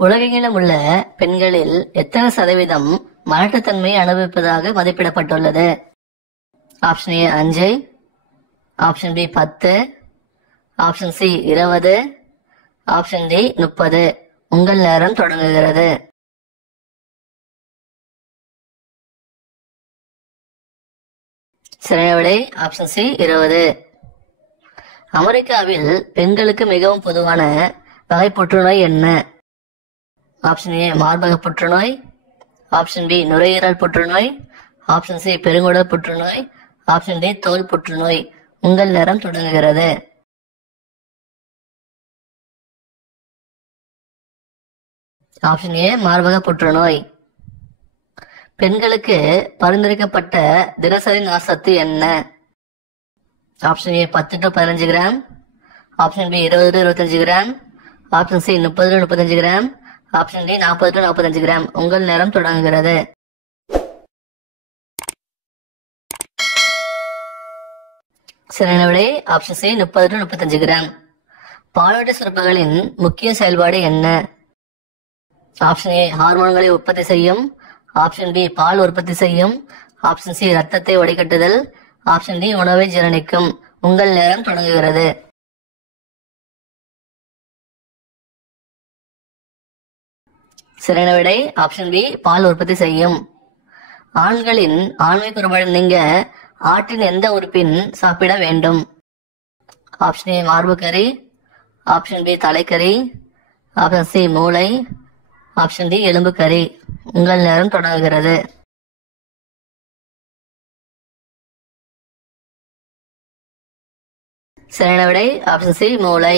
உலகெங்கிலும் உள்ள பெண்களில் எத்தனை சதவீதம் மலட்டுத்தன்மையை அனுபவிப்பதாக மதிப்பிடப்பட்டுள்ளது? Option A 5, option B 10, option C 20, option D 30. உங்கள் நேரம் தொடங்குகிறது. சரியான விடை ஆப்ஷன் சி 20. அமெரிக்காவில் பெண்களுக்கு மிகவும் பொதுவான வகை புற்றுநோய் என்ன? ஆப்ஷன் ஏ மார்பக புற்றுநோய், ஆப்ஷன் பி நுரையீரல் புற்றுநோய், ஆப்ஷன் சி பெருங்குடல் புற்றுநோய், ஆப்ஷன் டி தோல் புற்றுநோய். உங்கள் நேரம் தொடங்குகிறது. ஆப்ஷன் ஏ மார்பக புற்றுநோய். பெண்களுக்கு பரிந்துரைக்கப்பட்ட தினசரி நார்ச்சத்து என்ன? Option A 10 to 15 gram, option B 20 to 25 gram, option C 30 to 35 gram, option D 40 to 45 gram. உங்கள் நேரம் தொடங்குகிறது. சரியான விடை ஆப்ஷன் சி 30 to 35 கிராம். பாலூட்டி சுரப்புகளின் முக்கிய செயல்பாடு என்ன? ஆப்ஷன் ஏ ஹார்மோன்களை உற்பத்தி செய்யும், ஆப்ஷன் பி பால் உற்பத்தி செய்யும், ஆப்ஷன் சி ரத்தத்தை வடிகட்டுதல், ஆப்ஷன் டி உணவை ஜீரணிக்கும். உங்கள் நேரம் தொடங்குகிறது. சரியான விடை ஆப்ஷன் பி பால் உற்பத்தி செய்யும். ஆண்களின் ஆண்மை குறைபாடு நீங்க ஆட்டின் எந்த உறுப்பின் சாப்பிட வேண்டும்? ஆப்ஷன் ஏ மார்புக்கறி, ஆப்ஷன் பி தலைக்கறி, ஆப்ஷன் சி மூளை, ஆப்ஷன் டி எலும்பு கறி. உங்கள் நேரம் தொடங்குகிறது. சரியான விடை ஆப்ஷன் சி மூளை.